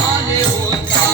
Olha o.